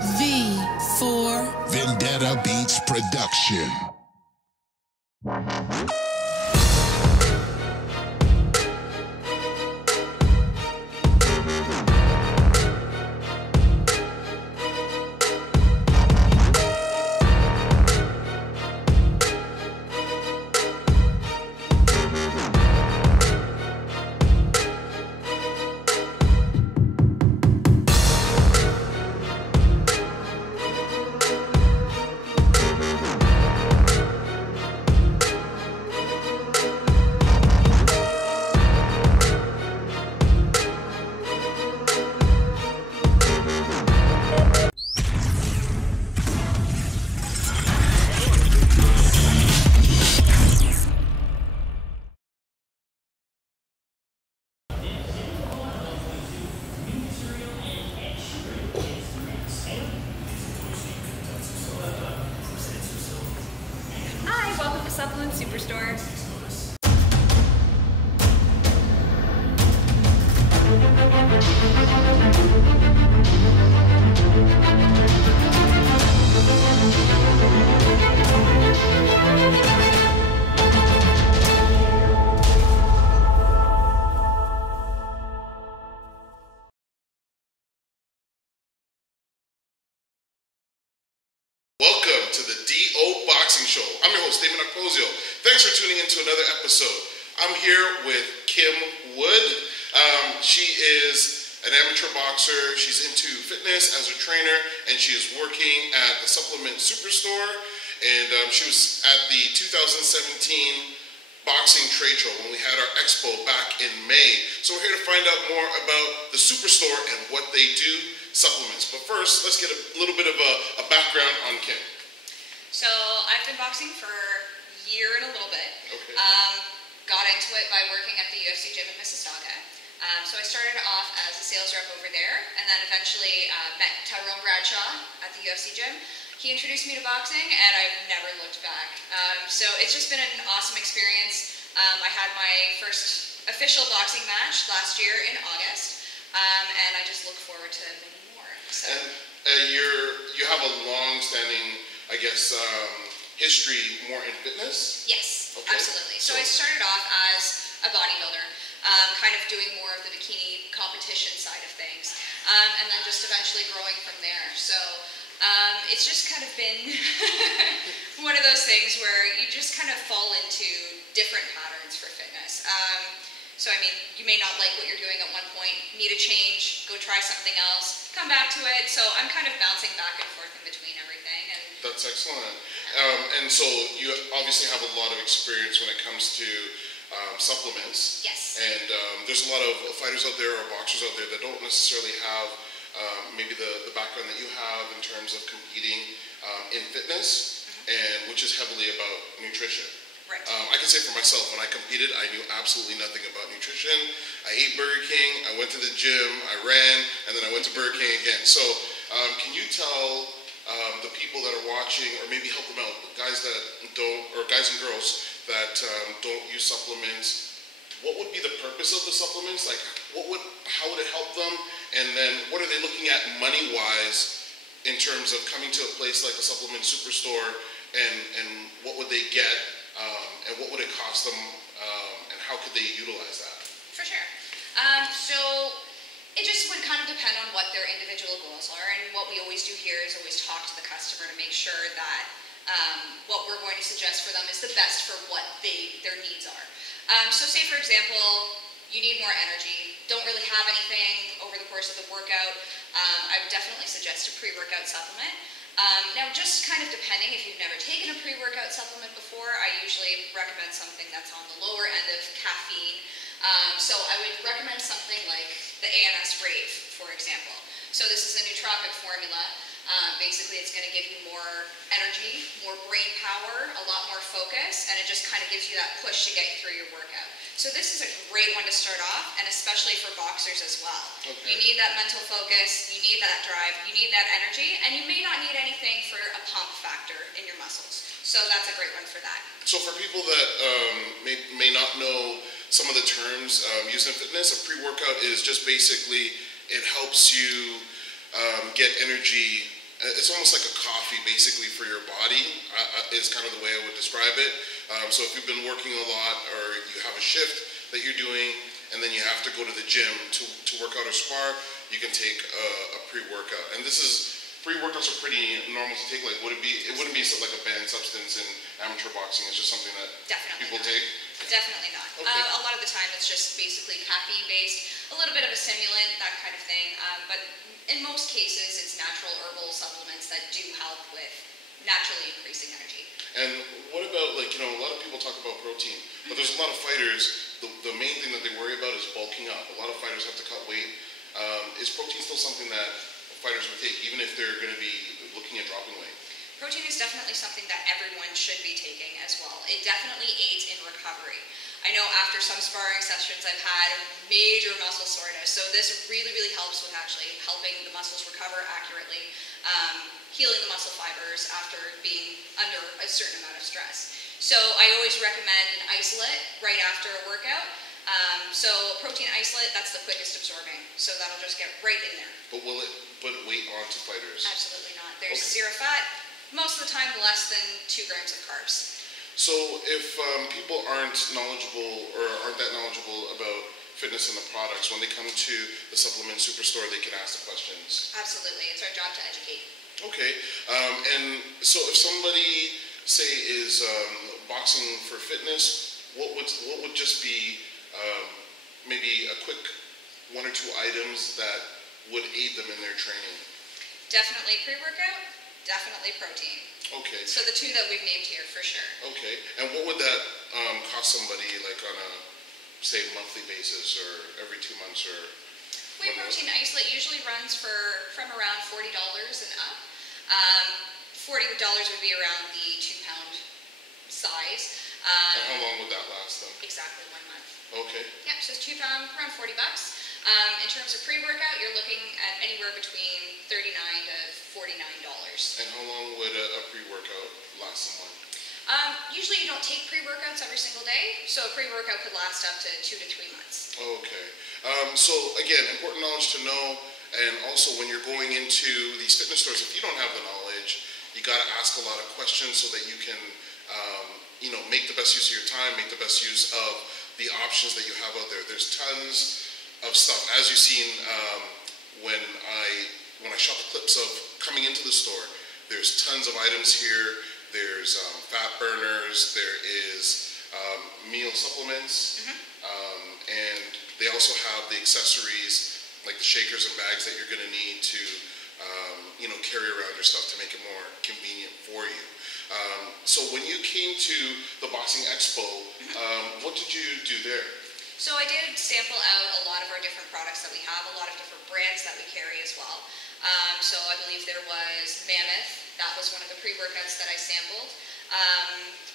V4 Vendetta Beats Production. Welcome to Supplement Superstore. Welcome to the DO Boxing Show. I'm your host, Dameon Okposio. Thanks for tuning in to another episode. I'm here with Kim Wood. She is an amateur boxer. She's into fitness as a trainer, and she is working at the Supplement Superstore. And she was at the 2017 boxing trade show when we had our expo back in May. So we're here to find out more about the Superstore and what they do. Supplements. But first, let's get a little bit of a background on Kim. So I've been boxing for a year and a little bit. Okay. Got into it by working at the UFC Gym in Mississauga. So I started off as a sales rep over there, and then eventually met Tyrone Bradshaw at the UFC Gym. He introduced me to boxing, and I've never looked back. So it's just been an awesome experience. I had my first official boxing match last year in August, and I just look forward to many more. So. And you have a long-standing, I guess, history more in fitness? Yes, okay. Absolutely. So I started off as a bodybuilder, kind of doing more of the bikini competition side of things, and then just eventually growing from there. So it's just kind of been one of those things where you just kind of fall into different patterns for fitness. So I mean, you may not like what you're doing at one point, need a change, go try something else, come back to it. So I'm kind of bouncing back and forth in between everything. And that's excellent. And so you obviously have a lot of experience when it comes to supplements. Yes. And there's a lot of fighters out there or boxers out there that don't necessarily have maybe the background that you have in terms of competing in fitness, and which is heavily about nutrition. Right. I can say for myself, when I competed, I knew absolutely nothing about nutrition. I ate Burger King, I went to the gym, I ran, and then I went to Burger King again. So can you tell the people that are watching, or maybe help them out, guys that don't, or guys and girls that don't use supplements, what would be the purpose of the supplements? Like, how would it help them? And then what are they looking at money-wise in terms of coming to a place like a Supplement Superstore, and what would they get? And what would it cost them, and how could they utilize that? For sure. So it just would kind of depend on what their individual goals are, and what we always do here is always talk to the customer to make sure that what we're going to suggest for them is the best for what their needs are. So say, for example, you need more energy, don't really have anything over the course of the workout, I would definitely suggest a pre-workout supplement. Now, just kind of depending, if you've never taken a pre-workout supplement before, I usually recommend something that's on the lower end of caffeine. So I would recommend something like the ANS Rave, for example. So this is a nootropic formula. Basically, it's going to give you more energy, more brain power, a lot more focus, and it just kind of gives you that push to get through your workout. So this is a great one to start off, and especially for boxers as well. Okay. You need that mental focus, you need that drive, you need that energy, and you may not need anything for a pump factor in your muscles. So that's a great one for that. So for people that may not know some of the terms used in fitness, a pre-workout is just basically, it helps you get energy it's almost like a coffee basically for your body, is kind of the way I would describe it. So if you've been working a lot or you have a shift that you're doing and then you have to go to the gym to work out or spar, you can take a pre-workout. And this is, pre-workouts are pretty normal to take. Like, it wouldn't be like a banned substance in amateur boxing. It's just something that people take? Definitely not. Okay. A lot of the time it's just basically caffeine-based, a little bit of a stimulant, that kind of thing. But in most cases, it's natural herbal supplements that do help with naturally increasing energy. And what about, like, you know, a lot of people talk about protein, but there's a lot of fighters, the main thing that they worry about is bulking up. A lot of fighters have to cut weight. Is protein still something that fighters would take, even if they're going to be looking at dropping weight? Protein is definitely something that everyone should be taking as well. It definitely aids in recovery. I know after some sparring sessions I've had major muscle soreness, so this really, really helps with actually helping the muscles recover accurately, healing the muscle fibers after being under a certain amount of stress. So I always recommend an isolate right after a workout. So protein isolate, that's the quickest absorbing, so that'll just get right in there. But will it put weight onto fighters? Absolutely not. There's zero fat, most of the time less than 2 grams of carbs. So if people aren't knowledgeable or aren't that knowledgeable about fitness and the products, when they come to the Supplement Superstore, they can ask the questions? Absolutely. It's our job to educate. Okay. And so if somebody, say, is boxing for fitness, what would just be maybe a quick 1 or 2 items that would aid them in their training? Definitely pre-workout, definitely protein. Okay. So the 2 that we've named here for sure. Okay. And what would that cost somebody, like on a, say, monthly basis or every 2 months or? Whey protein isolate usually runs from around $40 and up. $40 would be around the 2-pound size. And how long would that last them? Exactly 1 month. Okay. Yeah, so it's 2 pound, around $40. In terms of pre-workout, you're looking at anywhere between $39 to $49. And how long would a pre-workout last someone? Usually you don't take pre-workouts every single day, so a pre-workout could last up to 2 to 3 months. Okay. So again, important knowledge to know, and also when you're going into these fitness stores, if you don't have the knowledge, you got to ask a lot of questions so that you can, you know, make the best use of your time, make the best use of the options that you have out there. There's tons of stuff, as you've seen when I shot the clips of coming into the store. There's tons of items here. There's fat burners. There is meal supplements, and they also have the accessories like the shakers and bags that you're going to need to, you know, carry around your stuff to make it more convenient for you. So when you came to the Boxing Expo, what did you do there? So I did sample out a lot of our different products that we have, a lot of different brands that we carry as well. So I believe there was Mammoth. That was one of the pre-workouts that I sampled.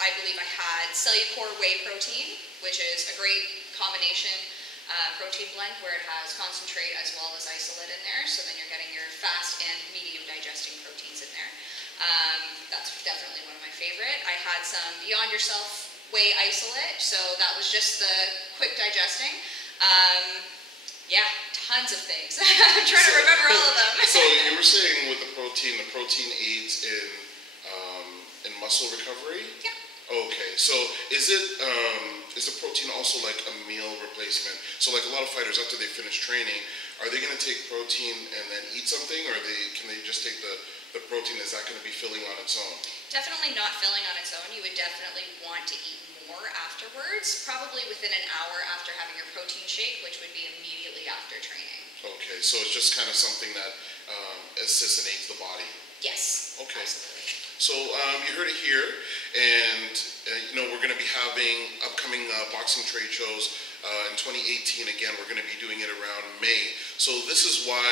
I believe I had Cellucor Whey Protein, which is a great combination protein blend where it has concentrate as well as isolate in there. So then you're getting your fast and medium digesting proteins in there. That's definitely one of my favorite. I had some Beyond Yourself Whey Isolate, so that was just the quick digesting. Yeah, tons of things. I'm trying to remember all of them. So you were saying with the protein aids in muscle recovery? Yeah. Okay, so is the protein also like a meal replacement? So like a lot of fighters after they finish training, are they going to take protein and then eat something, or can they just take the protein? Is that going to be filling on its own? Definitely not filling on its own. You would definitely want to eat more afterwards, probably within an hour after having your protein shake, which would be immediately after training. Okay, so it's just kind of something that assists and aids the body. Yes. Okay. Absolutely. So you heard it here, and you know, we're going to be having upcoming boxing trade shows in 2018. Again, we're going to be doing it around May. So this is why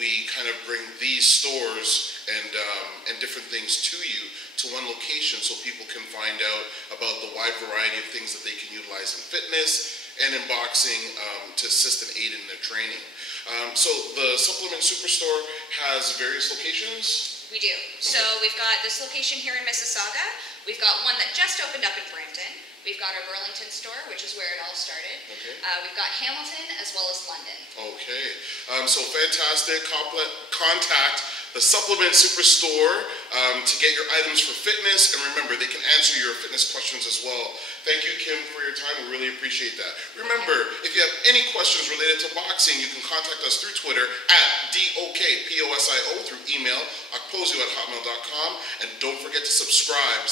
we kind of bring these stores and different things to you to one location, so people can find out about the wide variety of things that they can utilize in fitness and in boxing to assist and aid in their training. So the Supplement Superstore has various locations. We do. So we've got this location here in Mississauga. We've got one that just opened up in Brampton. We've got our Burlington store, which is where it all started. Okay. We've got Hamilton as well as London. Okay. So fantastic. Contact the Supplement Superstore, to get your items for fitness. And remember, they can answer your fitness questions as well. Thank you, Kim, for your time. We really appreciate that. Remember, if you have any questions related to boxing, you can contact us through Twitter at DOKPOSIO, through email, okposio@hotmail.com. And don't forget to subscribe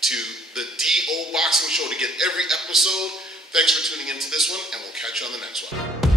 to the DO Boxing Show to get every episode. Thanks for tuning into this one, and we'll catch you on the next one.